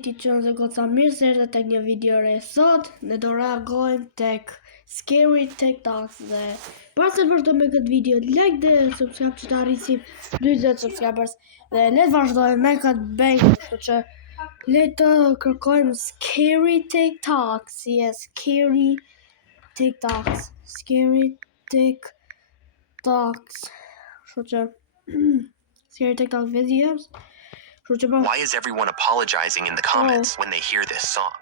Ti që në goca mirë se është tek një video re sot, ne do reagojmë tek Scary TikToks dhe para se të vazhdojmë me këtë video, like dhe subscribe që të arrisim 20 subscribers dhe le të vazhdojmë me këtë bang, kështu që le të kërkojmë Scary TikToks, yes, Scary TikToks, kështu që Scary TikTok videos. Why is everyone apologizing in the comments when they hear this song?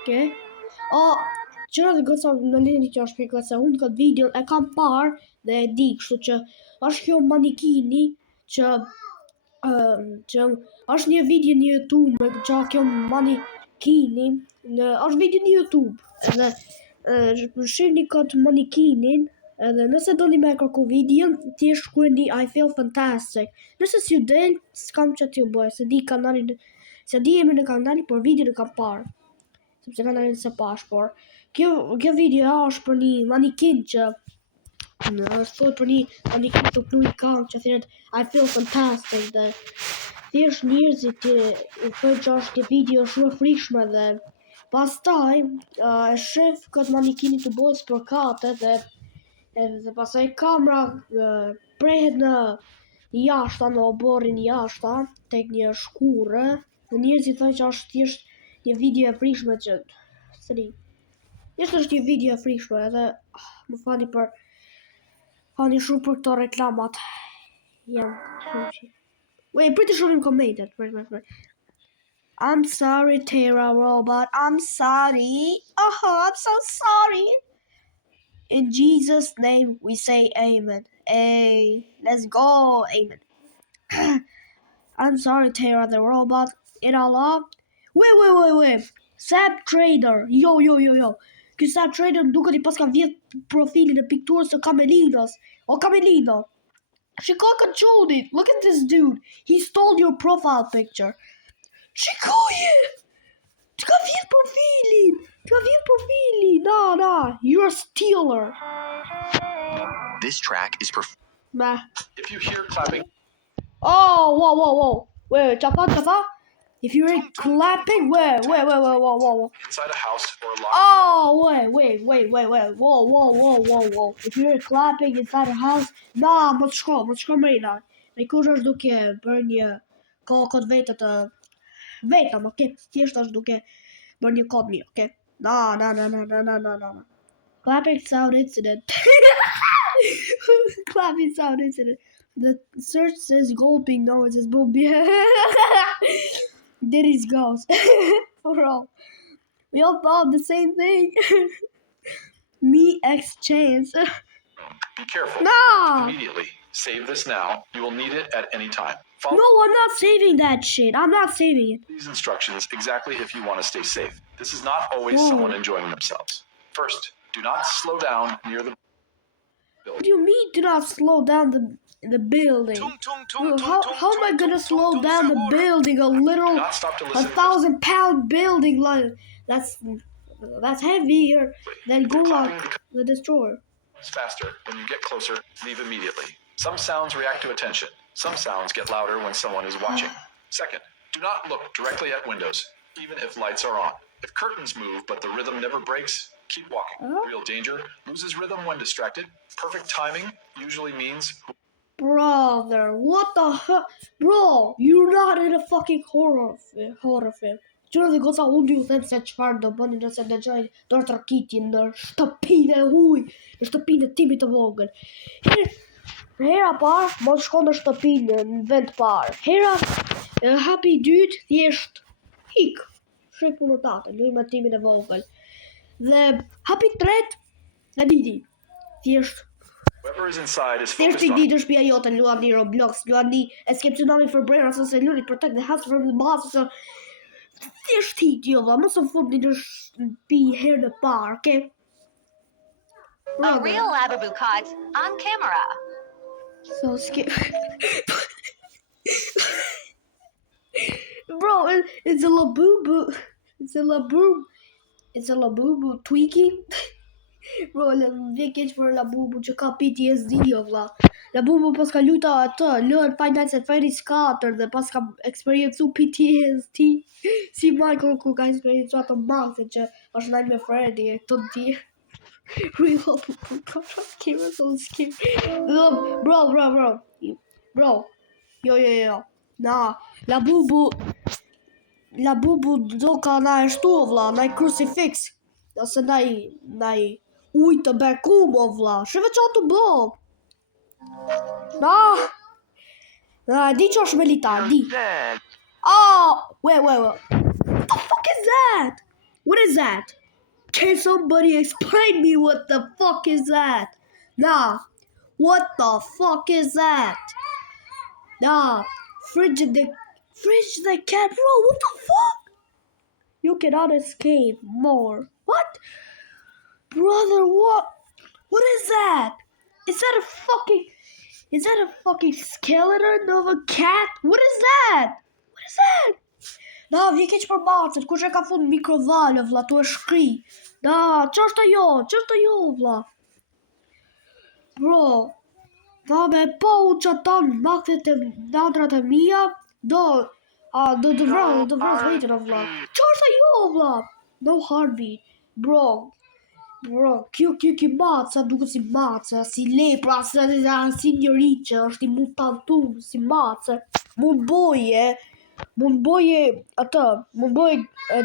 Okay. Qëra dhe goca në lini që është shpjegoj se unë këtë video e kam parë dhe e di, kështu që është kjo manikini që është një video në YouTube me që kjo manikini është video në YouTube dhe shihni këtë manikinin. Edhe nëse doni me kërku video, ti shkruani I feel fantastic. Nëse s'ju del, s'kam që t'ju bëj, se di jemi në kanalin, por video në kam parë. Sepse kanalin se pash, por kjo video është për një manikin që thot për një manikin të plu i kam që thirët I feel fantastic dhe thjesht njerëzit i thot që është një video shumë e frikshme dhe pastaj e shef këtë manikinit të bojës për kate dhe pastaj kamera prehet në jashta, në oborrin jashta, tek një shkurë, dhe njerëzit thonë që është thjesht një video e frikshme që është një video e frikshme edhe më fani shumë për këto reklamat. Wait, pretty shumë në komentet. I'm sorry, Terra Robot. I'm sorry. I'm so sorry. In Jesus' name we say amen. Hey, let's go, amen. I'm sorry, Terra the Robot. In Allah. Wait. Sap Trader. Yo. Ky Sap Trader duket I pas ka vjet profilin e pikturës së Kamelinos. O Kamelino. Shiko këtë çudit. Look at this dude. He stole your profile picture. Shikoje. Të ka vjet profilin. Nah. You're a stealer. This track is If you hear clapping. Oh, whoa. Wait, Chafa. If you hear clapping, wait. Inside a house or a lot. Oh, wait. Whoa. If you hear clapping inside a house, nah, mos shko mrena. Me kush është duke bërë një kod vetët okay? Thjesht është duke bërë një kod mirë, okay? No. Clapping sound incident. Clapping sound incident. The search says gulping. No, it says boom. Diddy's ghost. For all. We all thought the same thing. Me X Chance. Be careful. No. Immediately. Save this now. You will need it at any time. No, I'm not saving that shit. I'm not saving it. These instructions exactly if you want to stay safe. This is not always someone enjoying themselves. First, do not slow down near the building. What do you mean do not slow down the building? How am I gonna slow down the building? A 1,000-pound building like that's heavier than Gulak the Destroyer. It's faster. When you get closer, leave immediately. Some sounds react to attention. Some sounds get louder when someone is watching. Second, do not look directly at windows, even if lights are on. If curtains move but the rhythm never breaks, keep walking. Real danger loses rhythm when distracted. Perfect timing usually means... Brother, what the hell? Bro, you're not in a fucking horror film. Qëra dhe goca unë ju them se çfarë do bëni nëse dëgjoni dorë tërkitin në shtëpinë e huj, në shtëpinë e timit të vogël. Hera parë, mos shko në shtëpinë në vend parë. Hera hapi dytë, thjesht hik. Shoj punën tate, luaj me timin e vogël. Dhe hapi tretë, e diti. Thjesht i ditë shtëpia jote, luani Roblox, luani Escape Tsunami for Brainers ose luani Protect the House from the Boss ose thjesht hik jo, mos u futni në shtëpi herë në parë, okay? A real Labubu caught on camera. So scary. Bro, it's a Labubu. It's a Labubu tweaking. Bro, vjen keq për Labubu që ka PTSD o vlla. Labubu pas ka luta atë, luan Five Nights at Freddy's 4 dhe pas ka eksperiencu PTSD. Si Michael ku ka eksperiencu atë mangëse që është ndaj me Freddy e këto ti. Bro, jo. Na, Labubu do ka na ashtu vlla, na crucifix. Ose ndaj ujë të bekum o vlla. Shive qa të bë. Di që është Melita, di. Oh, wait. What the fuck is that? What is that? Can somebody explain me what the fuck is that? Nah, what the fuck is that? Nah, fridge the cat, bro, what the fuck? You cannot escape more. What? Brother, what? What is that? Is that a fucking skeleton of a cat? What is that? Da, vje keq për macet, kush e ka fund mikrovalë, vlla, tu e shkri. Da, ç'është ajo, vlla. Bro, da me po u qëton maktet e natrat e mia, do vras vetën o vlla. Ç'është ajo, vlla? No heartbeat, bro, kjo maca duke si maca, si lepra, si njëriqe, është i mutantum, si mace. Mund boje atë,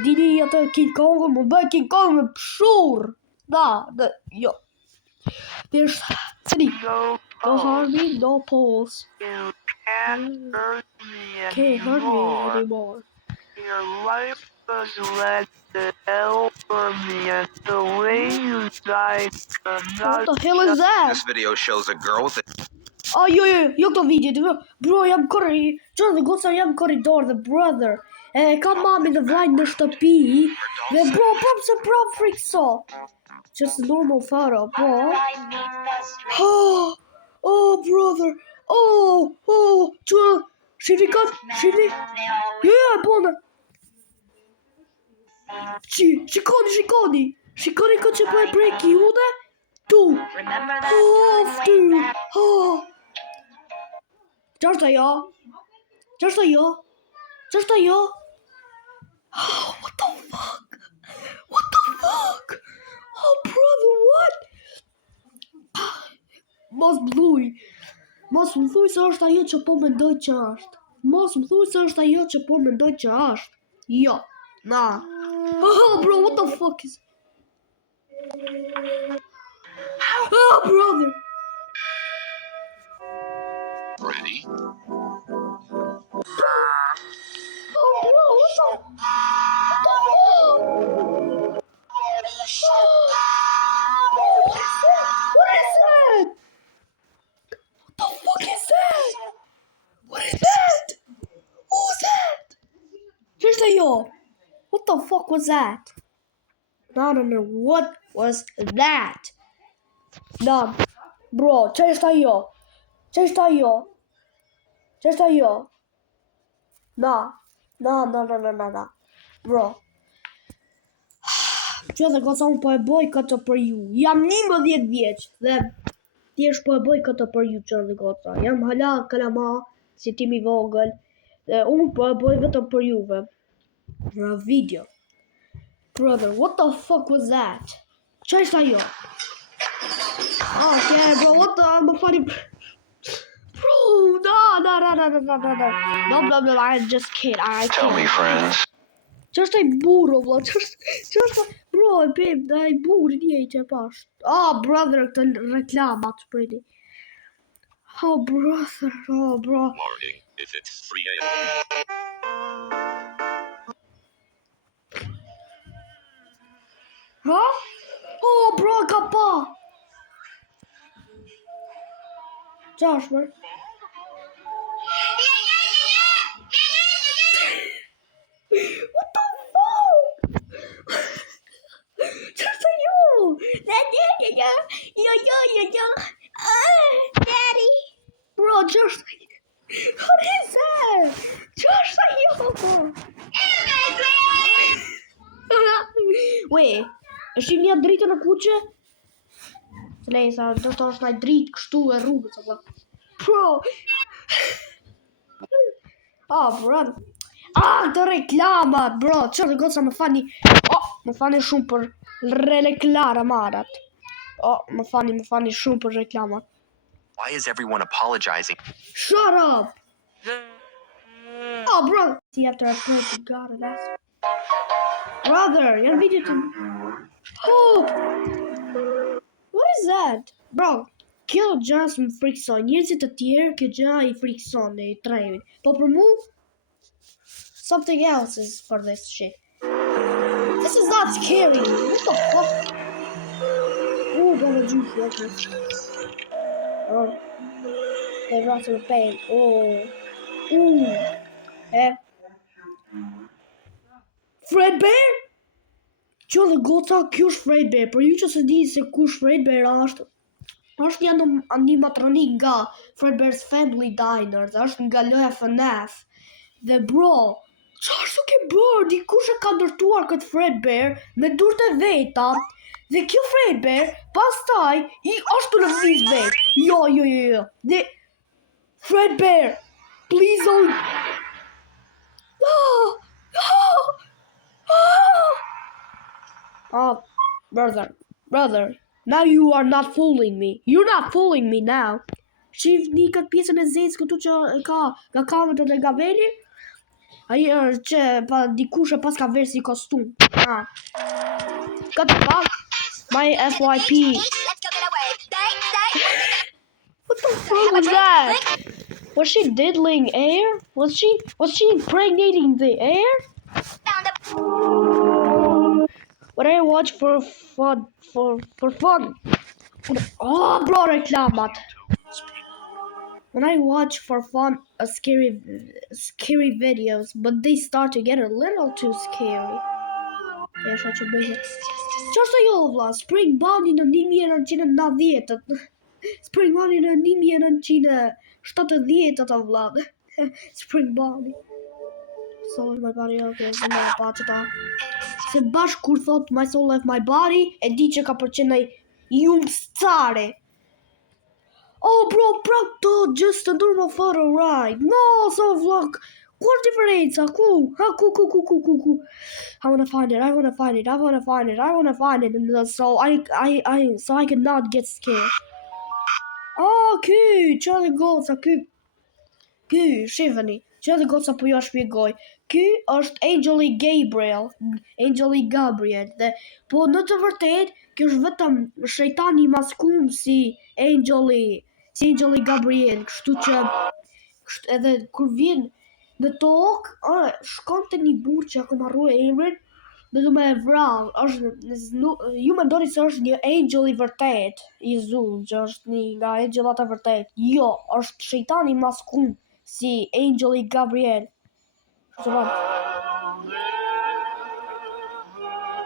dini atë King Kong, mund bëj King Kong me pshur. Da, jo. There's no heartbeat, no pulse. You can't hurt me Can't hurt me anymore. Your life was led to hell for me, and the way you died What the hell is that? This video shows a girl with a Oh, jo këto video, bro, jam korridor dhe brother. Ka mami dhe vlajnë në shtëpi, dhe bro, se frikso. Just a normal photo, bro. Oh, brother. Oh, shini. Yeah, bona. Shikoni ka që po e breki une? Tu. Ç'është ajo? Oh, what the fuck? Oh, brother, what? Mos më thuj se është ajo që po mendoj që është. Jo, na. Oh, bro, what the fuck is... Oh, brother. Ready? Oh, bro, what the fuck? What is that? Who's that? Just like yo. What the fuck was that? No. What was that? No, bro, ç'është ajo? No. Bro. Që dhe goca unë po e boj këtë për ju. Jam 11 vjeç dhe thjesht po e boj këtë për ju që dhe goca. Jam hala kalama si tim i vogël dhe unë po e boj vetëm për juve. Në video. Brother, what the fuck was that? Që është ajo? Okay, bro, what the... Më fali... Bro, no, I just can't. Tell me, friends. Just a burro, bro. Bro, babe, dai burri nie që pash. Oh, brother, këtë reklamat shprejti. Oh, brother, bro. Morning, if it's 3 a.m. Huh? Oh, bro, ka pa. Qash, bro? What the fuck? Just a yo. Yo. Daddy. Bro, just what is that? Just a yo. Wait, është një dritë në kuqe? Se lejsa, do të është naj dritë kështu e rrugës, apo. Bro! Bro. Të reklamat, bro! Që dhe goca më fani... më fani shumë për reklamarat. Më fani shumë për reklamat. Why is everyone apologizing? Shut up! Bro! See after I pray to God and ask... Brother, janë video të... What is that? Bro, kjo gjës më frikson. Njerëzit të tjerë, kjo gjë I frikson e I trejnë. Po për mu, something else is for this shit. This is not scary. What the fuck? Bella giusto, okay. They brought to the pain. Fredbear? Që dhe goca, kjo është Fredbear, për ju që se di se kush Fredbear është një animatronik nga Fredbear's Family Diner, dhe është nga loja FNAF. Dhe bro, çfarë s'u ke bërë? Dikush e ka ndërtuar këtë Fredbear me durët e veta, dhe kjo Fredbear, pastaj, I është të lëvizis vetë. Jo. Dhe, Fredbear, please don't... Brother, now you are not fooling me. You're not fooling me now. Shifni këtë pjesën e zezë këtu që ka nga kamerët e nga veli? Ai është që dikush e pas ka verë si kostum. Cut the fuck? My FYP. What the fuck was that? Was she diddling air? Was she impregnating the air? What I watch for fun. Bro, reklamat. When I watch for fun scary videos, but they start to get a little too scary. Qështë jo vlla, Spring Bunny në 1990-ët. Spring Bunny në 1970-ët vlla. Spring Bunny. Soul of my body, okay, se bashk kur thot my soul left my body, e di që ka përqenaj jumstare. Bro, to just a normal photo ride. No, so vlog. What's the difference? Ku. I wanna find it. And so I cannot get scared. Ky, çfarë goca, ky shifani. Çfarë goca po ju shpjegoj. Ky është Angeli Gabriel. Dhe po në të vërtet, ky është vetëm shejtani maskum si Angeli Gabriel, kështu që edhe kur vjen në tokë, shkon te një burr që ako harrua emrin, dhe do më e vrau, ju mendoni se është një angel I vërtet, I Zul, që është një nga angelat e vërtet. Jo, është shejtani maskum si Angeli Gabriel.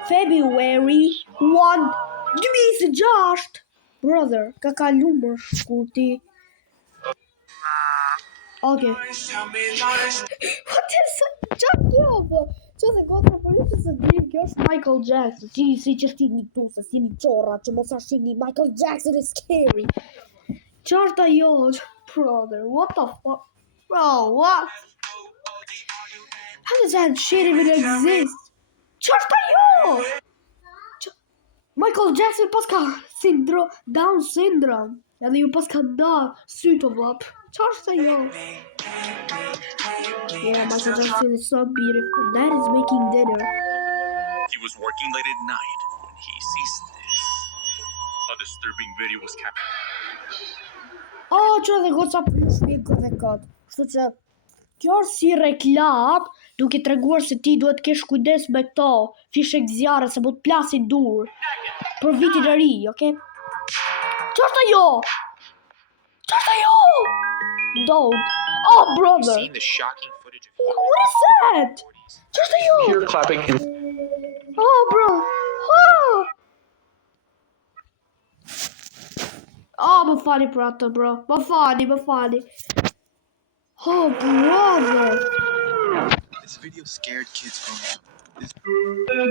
February 1, 2006. Brother, ka kalu më shkurti. Okay. What is it? Çfarë kjo po? Çfarë gota për ju se di kjo është Michael Jackson. Si që shihni këtu se si një çorra që mos shihni Michael Jackson is scary. Çfarë ajo? Brother, what the fuck? Bro, what? How does that shit even exist? Çfarë ajo? Michael Jackson pas ka Down syndrome. Edhe ju pas ka da sytë vllap. Çfarë ajo? Yeah, Michael Jackson is so beautiful. That is making dinner. He was working late at night when he sees this. A disturbing video was captured. Që dhe goca për ju shpjegoj dhe këtë. Kështu që kjo është si reklam, duke treguar se ti duhet kesh kujdes me këto fishek zjarre se mund të plasin dur për vitin e ri, okay? Çfarë ajo? Don't. Brother. Seen the shocking footage of What is that? Çfarë ajo? Here clapping. Bro. Më fali për atë, bro. Më fali. Brother. This video scared kids growing up.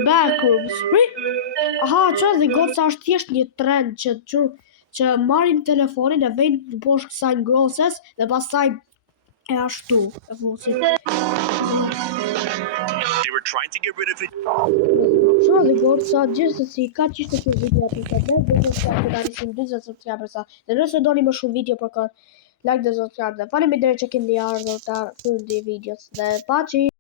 Backrooms. Çfarë dhe goca është thjesht një trend që që marrin telefonin e vejnë në poshtë kësaj ngrosës dhe pastaj e ashtu e fusin. They were trying to get rid of it. Shumë dhe goca, gjithsesi ka qishtë kjo video aty të dhe do të shkak të tani 20 subscriber sa. Dhe nëse doni më shumë video për këtë, like dhe subscribe dhe faleminderit që keni ardhur ta fundi videos dhe paçi.